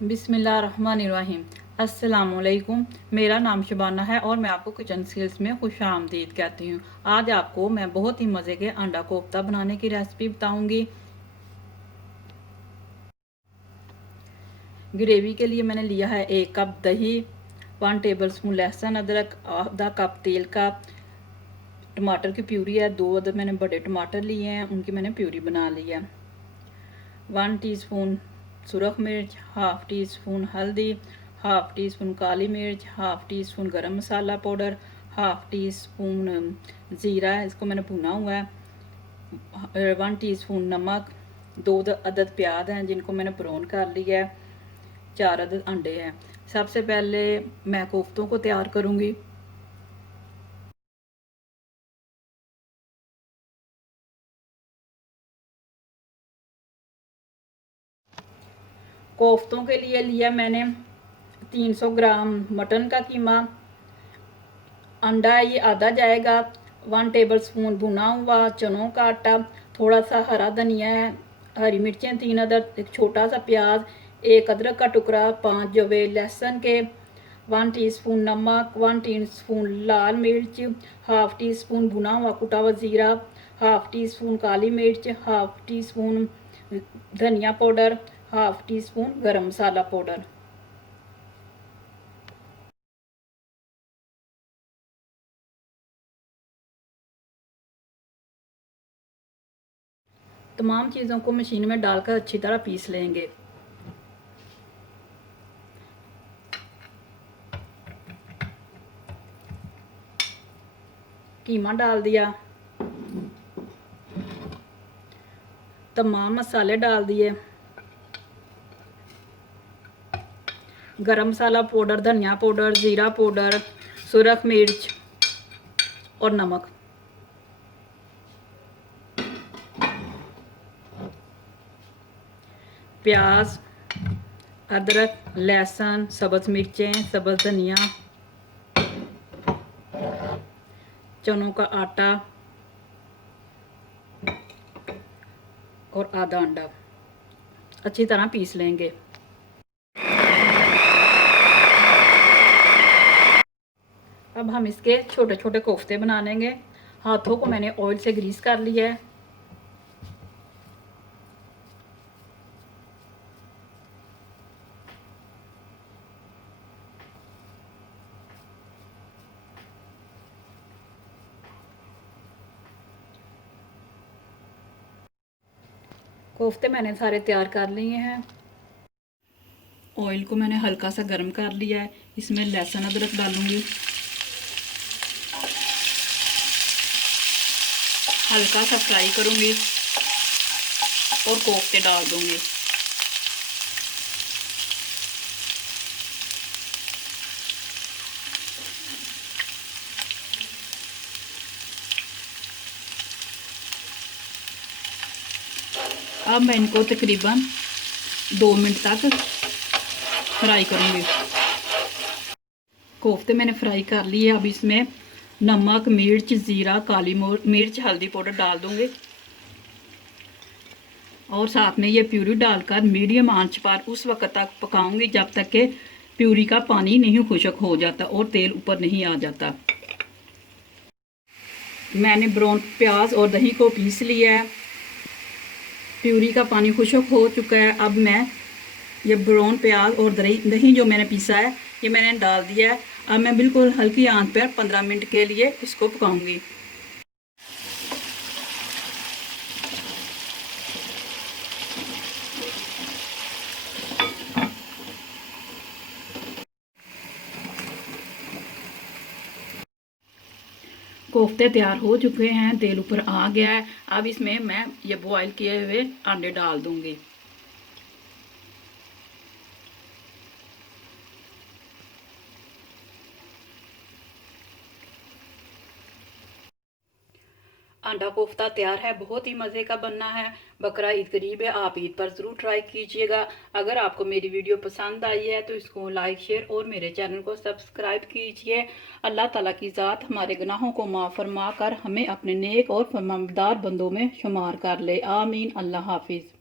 बिस्मिल्लाहिर्रहमानिर्रहीम। अस्सलामुअलैकुम। मेरा नाम शबाना है और मैं आपको किचन स्किल्स में खुश आमदीद कहती हूँ। आज आपको मैं बहुत ही मज़े के अंडा कोफ्ता बनाने की रेसिपी बताऊँगी। ग्रेवी के लिए मैंने लिया है 1 कप दही, 1 टेबलस्पून लहसुन अदरक, आधा कप तेल का, टमाटर की प्यूरी है, 2 अदर मैंने बड़े टमाटर लिए हैं, उनकी मैंने प्यूरी बना ली है, 1 टीस्पून सुरख मिर्च, हाफ टी स्पून हल्दी, हाफ टी स्पून काली मिर्च, हाफ टी स्पून गरम मसाला पाउडर, हाफ टी स्पून ज़ीरा है, इसको मैंने भुना हुआ है, 1 टीस्पून नमक, 2 अदद प्याज हैं जिनको मैंने ब्राउन कर लिया है, 4 अदद अंडे हैं। सबसे पहले मैं कोफ्तों को तैयार करूँगी। कोफ्तों के लिए लिया मैंने 300 ग्राम मटन का कीमा, अंडा ये आधा जाएगा, 1 टेबलस्पून भुना हुआ चनों का आटा, थोड़ा सा हरा धनिया है, हरी मिर्चें 3 अदर, एक छोटा सा प्याज, 1 अदरक का टुकड़ा, 5 जवे लहसुन के, 1 टीस्पून नमक, 1 टीस्पून लाल मिर्च, हाफ टी स्पून भुना हुआ कुटा हुआ ज़ीरा, हाफ टी स्पून काली मिर्च, हाफ टी स्पून धनिया पाउडर, हाफ टी स्पून गरम मसाला पाउडर। तमाम चीज़ों को मशीन में डालकर अच्छी तरह पीस लेंगे। कीमा डाल दिया, तमाम मसाले डाल दिए, गरम मसाला पाउडर, धनिया पाउडर, ज़ीरा पाउडर, सुरख मिर्च और नमक। प्याज, अदरक, लहसुन, सब्ज़ मिर्चें, सब्ज़ धनिया, चनों का आटा और आधा अंडा अच्छी तरह पीस लेंगे। अब हम इसके छोटे छोटे कोफ्ते बना लेंगे। हाथों को मैंने ऑयल से ग्रीस कर लिया है। कोफ्ते मैंने सारे तैयार कर लिए हैं। ऑयल को मैंने हल्का सा गर्म कर लिया है। इसमें लहसुन अदरक डालूंगी, हल्का सा फ्राई करूंगी और कोफ्ते डाल दूंगी। अब मैं इनको तकरीबन 2 मिनट तक फ्राई करूंगी। कोफ्ते मैंने फ्राई कर लिए। अब इसमें नमक, मिर्च, ज़ीरा, काली मिर्च, हल्दी पाउडर डाल दूंगी और साथ में ये प्यूरी डालकर मीडियम आंच पर उस वक्त तक पकाऊंगी जब तक कि प्यूरी का पानी नहीं खुश्क हो जाता और तेल ऊपर नहीं आ जाता। मैंने ब्राउन प्याज और दही को पीस लिया है। प्यूरी का पानी खुश्क हो चुका है। अब मैं ये ब्राउन प्याज और दही जो मैंने पीसा है ये मैंने डाल दिया है। अब मैं बिल्कुल हल्की आंच पर 15 मिनट के लिए इसको पकाऊंगी। कोफ्ते तैयार हो चुके हैं, तेल ऊपर आ गया है। अब इसमें मैं ये बॉईल किए हुए अंडे डाल दूंगी। अंडा कोफ्ता तैयार है, बहुत ही मज़े का बनना है। बकरा ईद करीब है, आप ईद पर ज़रूर ट्राई कीजिएगा। अगर आपको मेरी वीडियो पसंद आई है तो इसको लाइक, शेयर और मेरे चैनल को सब्सक्राइब कीजिए। अल्लाह ताला की ज़ात हमारे गुनाहों को माफ़ फरमा कर हमें अपने नेक और फरमाबरदार बंदों में शुमार कर ले। आमीन। अल्लाह हाफिज़।